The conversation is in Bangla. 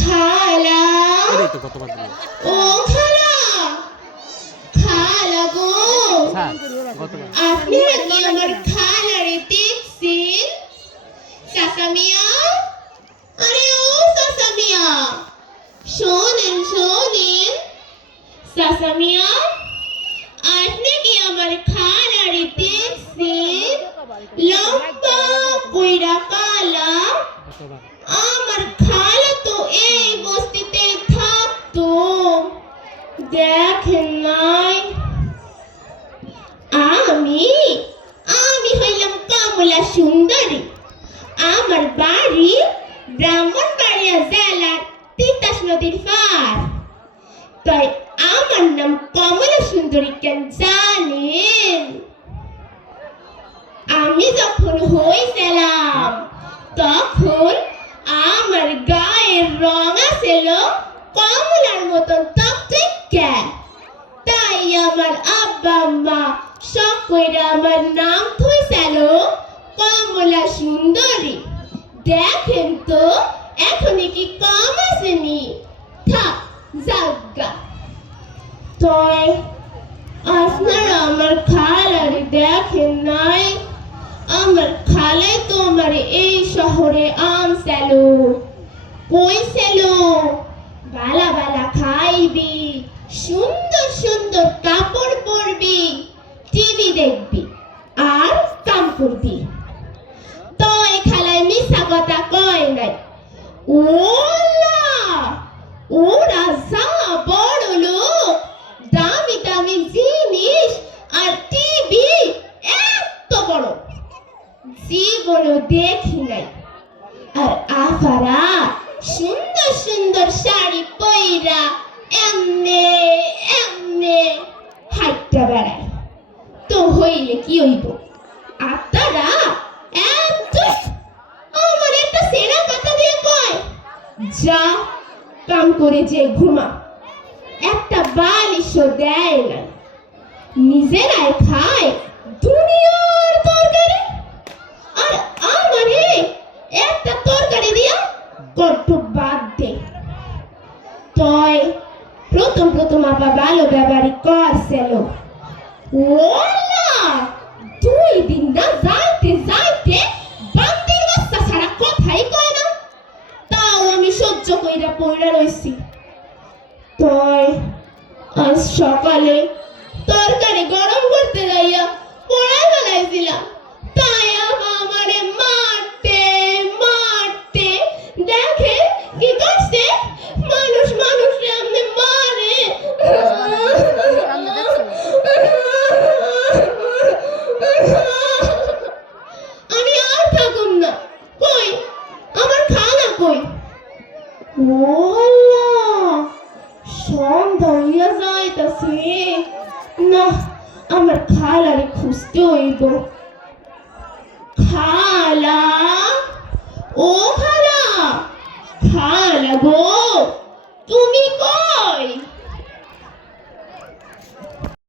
খালা ও খালা খালা গো আপনি নাকি আমার খালারে দেখছেন চাচা মিয়া আরে ও চাচা মিয়া শোনেন শোনেন চাচা মিয়া আপনি কি আমার খালারে দেখছেন লম্বা কইরা কালা আমার খালা তো এই বস্তিতে থাকতো দেখেন নাই আমি আমি হইলাম কমলা সুন্দরী আমার বাড়ি ব্রাহ্মণবাড়িয়া জেলার তিতাস নদীর পার তাই আমার নাম কমলা সুন্দরী কেন জানেন আমি যখন হইছিলাম তখন আমার গায়ের রং ছিল কমলার মতন তকতকে তাই আমার আব্বা মা শখ কইরা আমার নাম থইছিল কমলা সুন্দরী দেখেন তো এখনই কি কম আসেনি থাক জাগা তাই আপনারা আমার খালারে দেখেন নাই আমার খালাই তো আমার এই শহরে আনছিল কইছিল বালা বালা খাইবি সুন্দর সুন্দর কাপড় পরবি টিভি দেখবি আর কাম করবি তো এই খালাই মিছা কথা কয় নাই ওলা ওরা যা বড় লোক দামি দামি জিনিস আর টিভি এত বড় জীবনও দেখি নাই আর আফারা সুন্দর সুন্দর শাড়ি পইরা এমনে এমনে হাইটা বেড়ায় তো হইলে কি হইব আপনারা এত আমার একটা সেরা কথা দিয়ে কয় যা কাম করে যে ঘুমা একটা বালিশও দেয় না নিজেরাই খায় দুনিয়ার তরকারি আর আমারে একটা তরকারি দিয়া কত বাদ দে তয় প্রথম প্রথম আপা ভালো ব্যবহারই করছিল ওলা 2 দিন না যাইতে যাইতে বান্দির বাচ্চা ছাড়া কথাই কয় না তাও আমি সহ্য কইরা পইরা রইছি তয় আজ সকালে তরকারি গরম করতে যাইয়া পোড়াই ফেলাইছিলাম তাই আমারে মারতে মারতে দেখে কি করছে মানুষ মানুষকে আমনে মারে আমি আর থাকুম না কই আমার খানা কই ওলা সন্ধ্যা হইয়া যাইতাছে না আমার খালারে খুঁজতে হইব খালা ও খালা খালা গো তুমি কই